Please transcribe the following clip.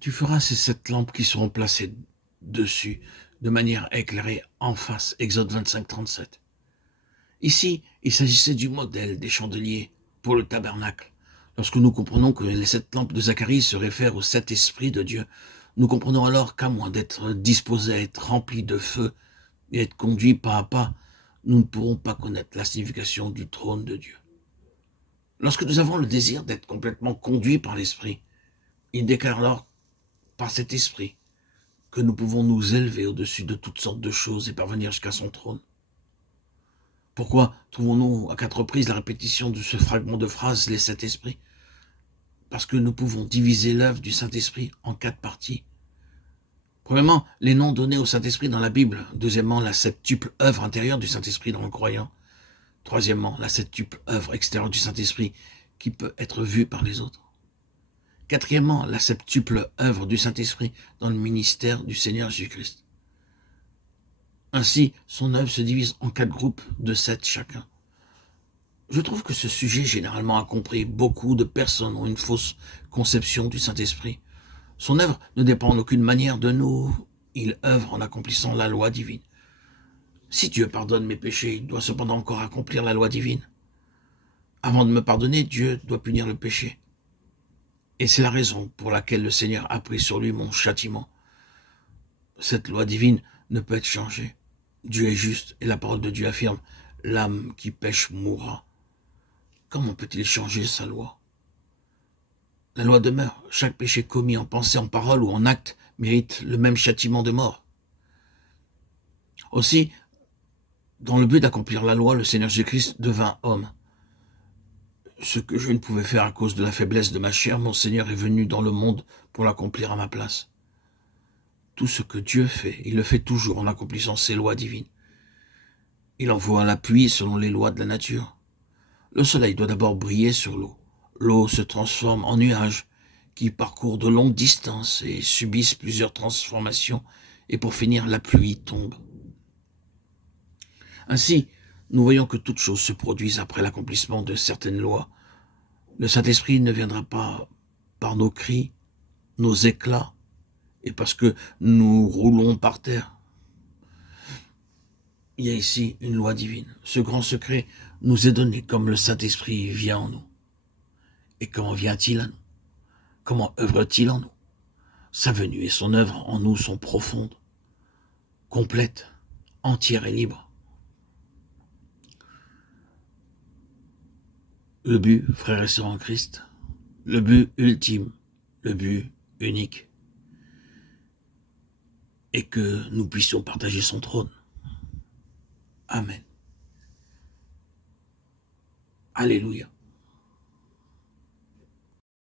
Tu feras ces 7 lampes qui seront placées dessus, de manière à éclairer en face. Exode 25, 37. Ici, il s'agissait du modèle des chandeliers pour le tabernacle. Lorsque nous comprenons que les 7 lampes de Zacharie se réfèrent aux 7 esprits de Dieu, nous comprenons alors qu'à moins d'être disposés à être remplis de feu et être conduits pas à pas, nous ne pourrons pas connaître la signification du trône de Dieu. Lorsque nous avons le désir d'être complètement conduits par l'Esprit, il déclare alors par cet Esprit que nous pouvons nous élever au-dessus de toutes sortes de choses et parvenir jusqu'à son trône. Pourquoi trouvons-nous à 4 reprises la répétition de ce fragment de phrase, les 7 esprits? Parce que nous pouvons diviser l'œuvre du Saint-Esprit en 4 parties. Premièrement, les noms donnés au Saint-Esprit dans la Bible. Deuxièmement, la septuple œuvre intérieure du Saint-Esprit dans le croyant. Troisièmement, la septuple œuvre extérieure du Saint-Esprit qui peut être vue par les autres. Quatrièmement, la septuple œuvre du Saint-Esprit dans le ministère du Seigneur Jésus-Christ. Ainsi, son œuvre se divise en 4 groupes de 7 chacun. Je trouve que ce sujet généralement incompris, beaucoup de personnes ont une fausse conception du Saint-Esprit. Son œuvre ne dépend en aucune manière de nous, il œuvre en accomplissant la loi divine. Si Dieu pardonne mes péchés, il doit cependant encore accomplir la loi divine. Avant de me pardonner, Dieu doit punir le péché. Et c'est la raison pour laquelle le Seigneur a pris sur lui mon châtiment. Cette loi divine ne peut être changée. Dieu est juste et la parole de Dieu affirme « L'âme qui pêche mourra ». Comment peut-il changer sa loi? La loi demeure. Chaque péché commis en pensée, en parole ou en acte mérite le même châtiment de mort. Aussi, dans le but d'accomplir la loi, le Seigneur Jésus-Christ devint homme. Ce que je ne pouvais faire à cause de la faiblesse de ma chair, mon Seigneur est venu dans le monde pour l'accomplir à ma place. Tout ce que Dieu fait, il le fait toujours en accomplissant ses lois divines. Il envoie la pluie selon les lois de la nature. Le soleil doit d'abord briller sur l'eau. L'eau se transforme en nuages qui parcourent de longues distances et subissent plusieurs transformations, et pour finir, la pluie tombe. Ainsi, nous voyons que toutes choses se produisent après l'accomplissement de certaines lois. Le Saint-Esprit ne viendra pas par nos cris, nos éclats, et parce que nous roulons par terre. Il y a ici une loi divine. Ce grand secret nous est donné comme le Saint-Esprit vient en nous. Et comment vient-il à nous? Comment œuvre-t-il en nous? Sa venue et son œuvre en nous sont profondes, complètes, entières et libres. Le but, frères et sœurs en Christ, le but ultime, le but unique, est que nous puissions partager son trône. Amen. Alléluia.